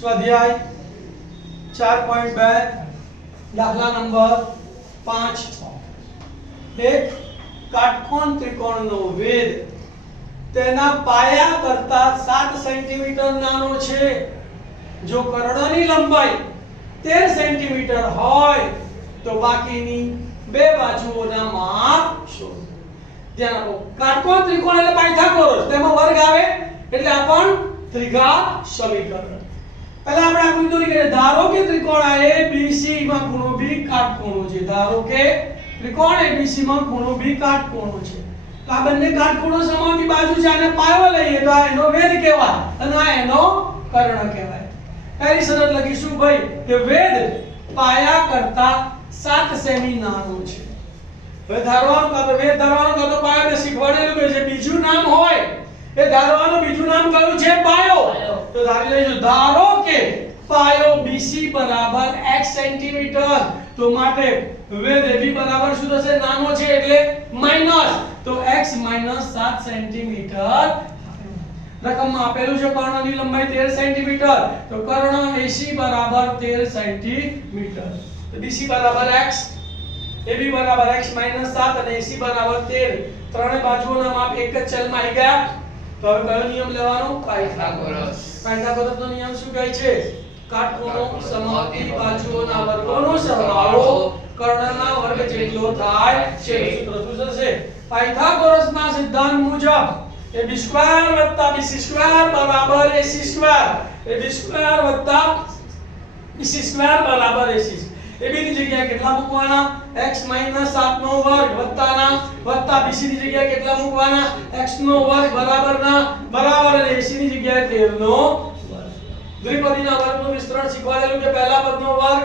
સ્વાધ્યાય 4.2 દાખલા નંબર 5 એક કાટકોણ ત્રિકોણનો વેધ તેના પાયા કરતા 7 સેન્ટીમીટર નાનો છે. જો કર્ણની લંબાઈ 13 સેન્ટીમીટર હોય તો બાકીની બે બાજુઓના માપ શોધો. ધ્યાન આપો, કાટકોણ ત્રિકોણ એટલે પાયથાગોરસ, તેમાં વર્ગ આવે એટલે આ પણ ત્રિઘાત સમીકરણ. પહેલા આપણે આકૃતિ દોરી કે ધારો કે ત્રિકોણ ABC માં ખૂણો B કાટકોણો છે. ધારો કે ત્રિકોણ ABC માં ખૂણો B કાટકોણો છે. તો આ બંને કાટકોણો સમાવતી બાજુ છે, આને પાયો લઈએ તો આ એનો વેધ કહેવાય અને આ એનો કર્ણ કહેવાય. પહેલી શરત લખીશું ભાઈ કે વેધ પાયા કરતા 7 સેમી નાનો છે. હવે ધારવાનું કાં તો વેધ ધારવાનું કાં તો પાયો, ને શીખવાડેલું કે જે બીજું નામ હોય એ ધારવાનું બીજું નામ કયું છે? પાયો. તો ધારી લઈશું ધારો કે પાયો BC બરાબર x સેન્ટીમીટર, તો માટે વેધ AB બરાબર શું થશે? નાનો છે એટલે માઈનસ, તો x - 7 સેન્ટીમીટર. રકમમાં આપેલું છે કર્ણની લંબાઈ 13 સેન્ટીમીટર, તો કર્ણ AC બરાબર 13 સેન્ટીમીટર. તો BC બરાબર x, AB બરાબર x - 7 અને AC બરાબર 13. ત્રણે બાજુઓના માપ એક જ ચલમાં આવી ગયા. તો હવે કયો નિયમ લેવાનો? પાયથાગોરસ. પાયથાગોરસનો નિયમ શું કહે છે? કાટકોણો સમાવતી બાજુઓના વર્ગોનો સરવાળો કર્ણના વર્ગ જેટલો થાય છે. સૂત્ર શું થશે? પાયથાગોરસના સિદ્ધાંત મુજબ AB² + BC² બરાબર AC². AB² + BC² બરાબર AC. AB ની જગ્યાએ કેટલા મૂકવાના? x - 7 નો વર્ગ વત્તા BC ની જગ્યાએ કેટલા મૂકવાના? x નો વર્ગ બરાબર અને AC ની જગ્યાએ 13 નો વર્ગ. દ્વિપદીના વર્ગનું વિસ્તરણ શીખવાડેલું કે પહેલા પદનો વર્ગ,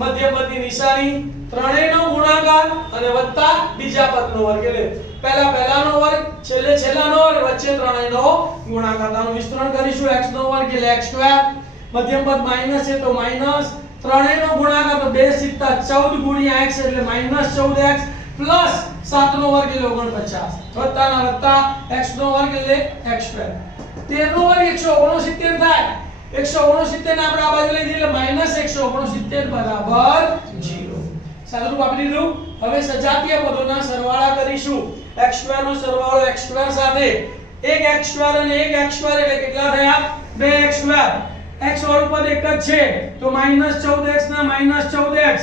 મધ્યમ પદની નિશાની, ત્રણેયનો ગુણાકાર અને વત્તા બીજા પદનો વર્ગ. એટલે પહેલાનો વર્ગ, છેલ્લાનો વર્ગ, વચ્ચે ત્રણેયનો ગુણાકાર. આનું વિસ્તરણ કરીશું. x નો વર્ગ એટલે x², મધ્યમ પદ માઈનસ છે તો માઈનસ, ત્રણેયનો ગુણાકાર તો 2 * 14 ગુણ્યા x એટલે -14x પ્લસ 7 નો વર્ગ એટલે 49 વત્તાના વત્તા x નો વર્ગ એટલે x². 13 નો વર્ગ 169 થાય. 169 ને આપણે આ બાજુ લઈ દઈએ એટલે -169 બરાબર 0. સાદુરૂપ આપી દીધું. હવે સજાતીય પદોના સરવાળા કરીશું. x² નો સરવાળો x² સાથે, એક x² અને એક x² એટલે કેટલા થયા? 2x². x વાળું પદ એક જ છે તો -14x ના -14x,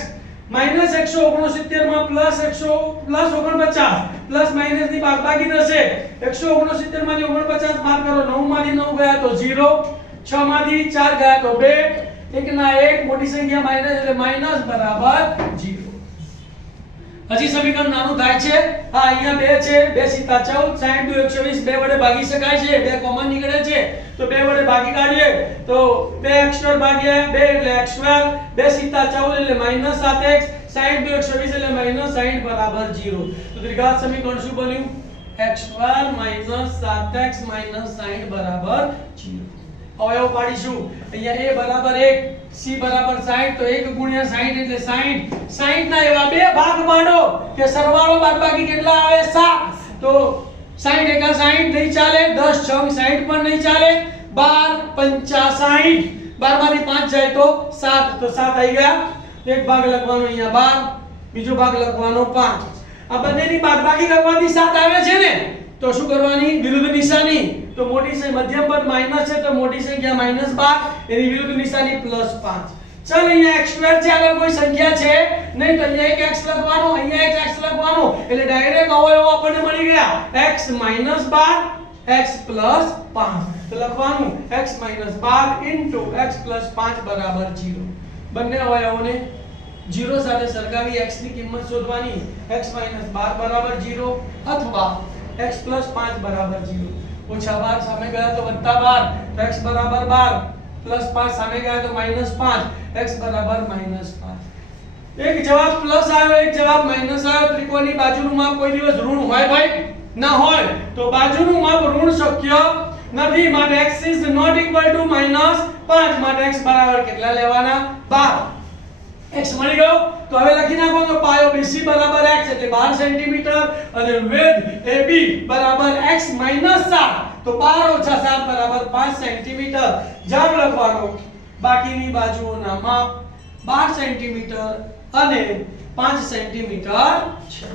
-169 માં +49 પ્લસ માઈનસ ની બાદબાકી થશે. 169 માંથી 49 બાદ કરો, 9 માંથી 9 ગયા તો 0, 6 માંથી 4 ગયા તો 2, 1 ના 1, મોટી સંખ્યા માઈનસ એટલે માઈનસ બરાબર 0. હજી સમીકરણ નાનું થાય છે. હા, અહીંયા 2 છે, 2 * 14, 60 * 120, 2 વડે ભાગી શકાય છે, 2 કોમન નીકળે છે તો 2 વડે ભાગી કાઢીએ તો 2x² ભાગ્યા 2 એટલે x², 2 * 14 એટલે -7x, 60 * 120 એટલે -60 બરાબર 0. તો ત્રિઘાત સમીકરણ શું બન્યું? x² - 7x - 60 બરાબર 0. અવયવ પાડીશું. અહીંયા a બરાબર 1, c બરાબર 60, તો 1 * 60 એટલે 60. 60 ના એવા બે ભાગ પાડો કે સરવાળો બાદબાકી કેટલા આવે? 7. તો 60 * 60 નહીં ચાલે, 10 * 6 = 60 પણ નહીં ચાલે, 12 * 5 = 60, 12 માંથી 5 જાય તો 7, તો 7 આવી ગયા. એક ભાગ લખવાનો અહીંયા 12, બીજો ભાગ લખવાનો 5. આ બંનેની બાદબાકી કરવાથી 7 આવે છે ને, તો શું કરવાની? વિરુદ્ધ નિશાની. તો મોટી સંખ્યા, મધ્યમ પદ માઈનસ છે તો મોટી સંખ્યા -12, એની વિરુદ્ધ નિશાની +5. ચાલ અહીંયા x² છે, આગળ કોઈ સંખ્યા છે નહીં તો અહીંયા એક x લખવાનો, અહીંયા એક x લખવાનો, એટલે ડાયરેક્ટ અવયવ આપણને મળી ગયા. x - 12 x + 5. તો લખવાનું x - 12 * x + 5 બરાબર 0. બંને અવયવોને 0 સાથે સરખાવી x ની કિંમત શોધવાની. x - 12 બરાબર 0 અથવા x + 5 બરાબર 0. -12 સામે ગયા તો +12, તો x બરાબર 12, +5 સામે ગયા તો -5, x બરાબર -5. એક જવાબ પ્લસ આવ્યો, એક જવાબ માઈનસ આવ્યો. ત્રિકોણની બાજુનું માપ કોઈ દિવસ ઋણ હોય ભાઈ? ના હોય. તો બાજુનું માપ ઋણ શક્ય નથી, માટે x ≠ -5, માટે x બરાબર કેટલા લેવાના? 12. x મળી ગયો. તો હવે લખી નાખો કે પાયો BC બરાબર x એટલે 12 સેન્ટીમીટર અને વેધ AB બરાબર x - 7, તો 12 - 7 બરાબર 5 સેન્ટીમીટર. જવાબ લખવાનો બાકીની બાજુઓના માપ 12 સેન્ટીમીટર અને 5 સેન્ટીમીટર છે।